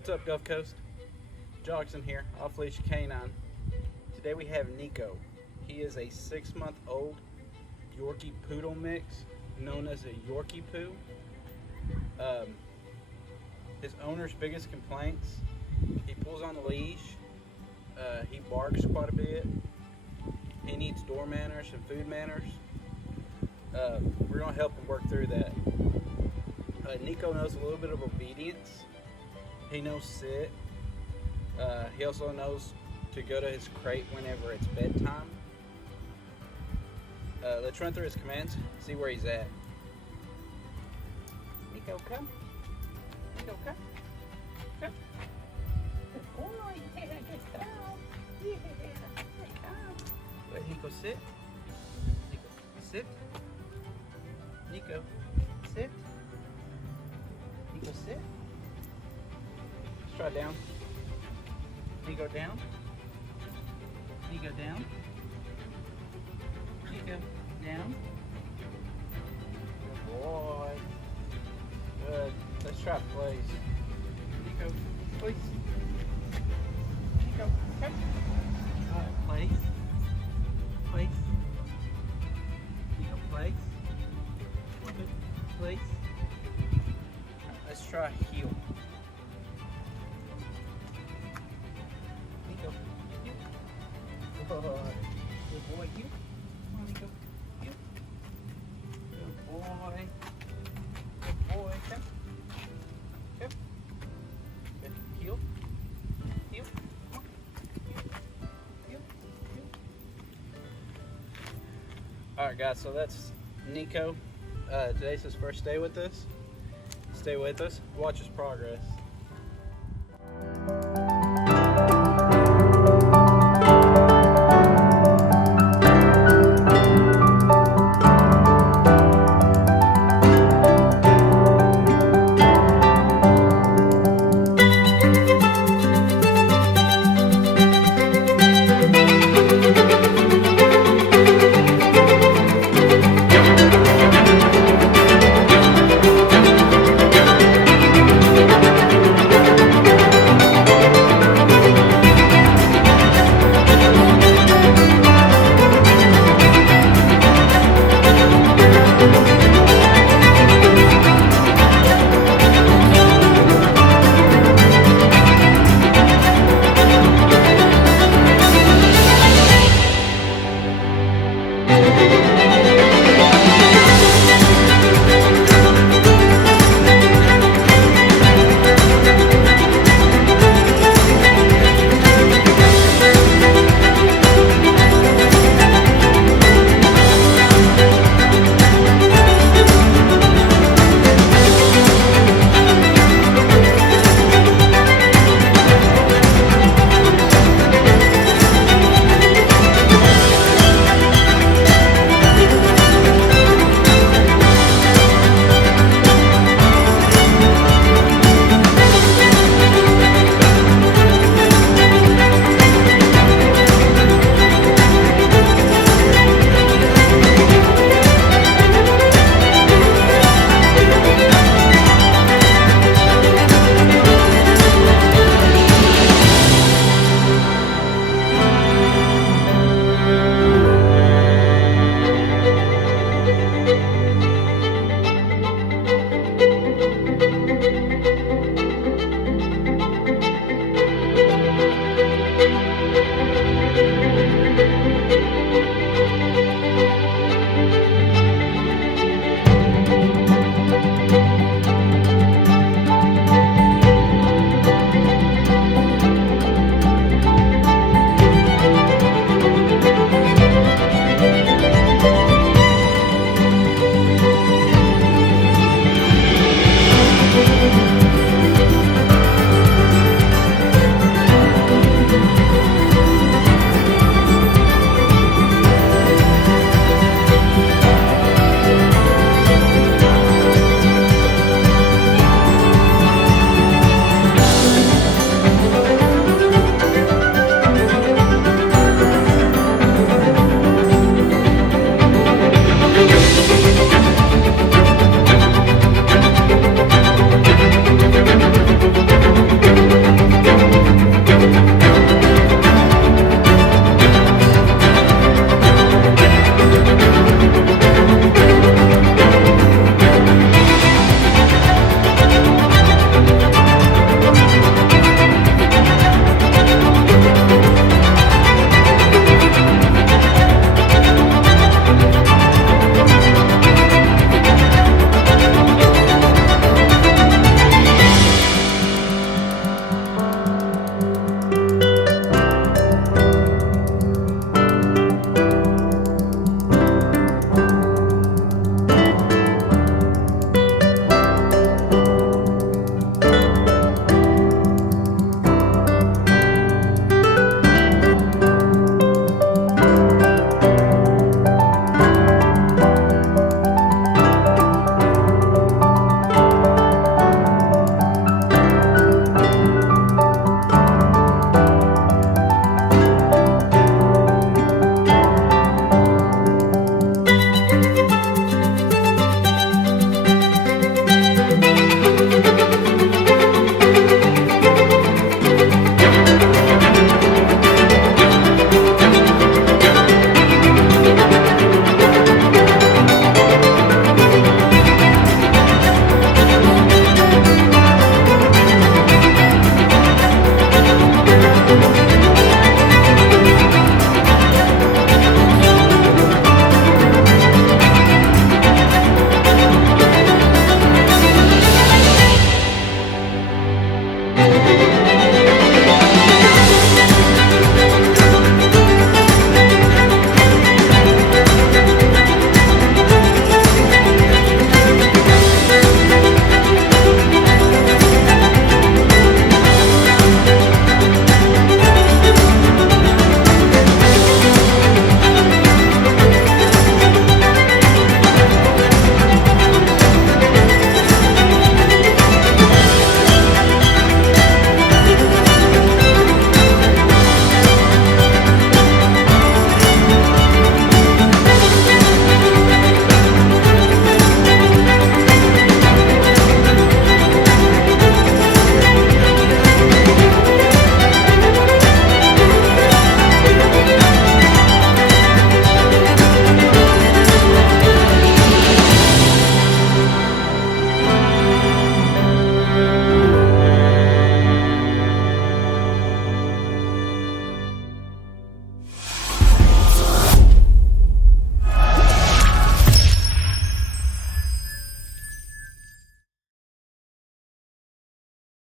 What's up, Gulf Coast? Jackson here, off leash canine. Today we have Nikko. He is a 6-month-old Yorkie poodle mix known as a Yorkipoo. His owner's biggest complaints: he pulls on the leash, he barks quite a bit, he needs door manners and food manners. We're going to help him work through that. Nikko knows a little bit of obedience. He knows sit. He also knows to go to his crate whenever it's bedtime. Let's run through his commands, see where he's at. Nikko, come. Nikko, come. Come. Good boy. Yeah, good girl. Yeah, good girl. Let Nikko sit. Nikko, sit. Nikko, sit. Nikko, sit. Let's try down. Nikko, down. Nikko, down. Nikko, down. Good boy. Good. Let's try place. Nikko, please. Nikko, come. Place. Place. Nikko, place. Place. Let's try heel. Nikko, heel. Good boy, heel. Come on, Nikko, heel. Good boy. Good boy. Come. Come. Good. Heel. Heel. Come on. Heel. Heel. Heel. Alright guys, so that's Nikko. Today's his first day with us. Stay with us, watch his progress.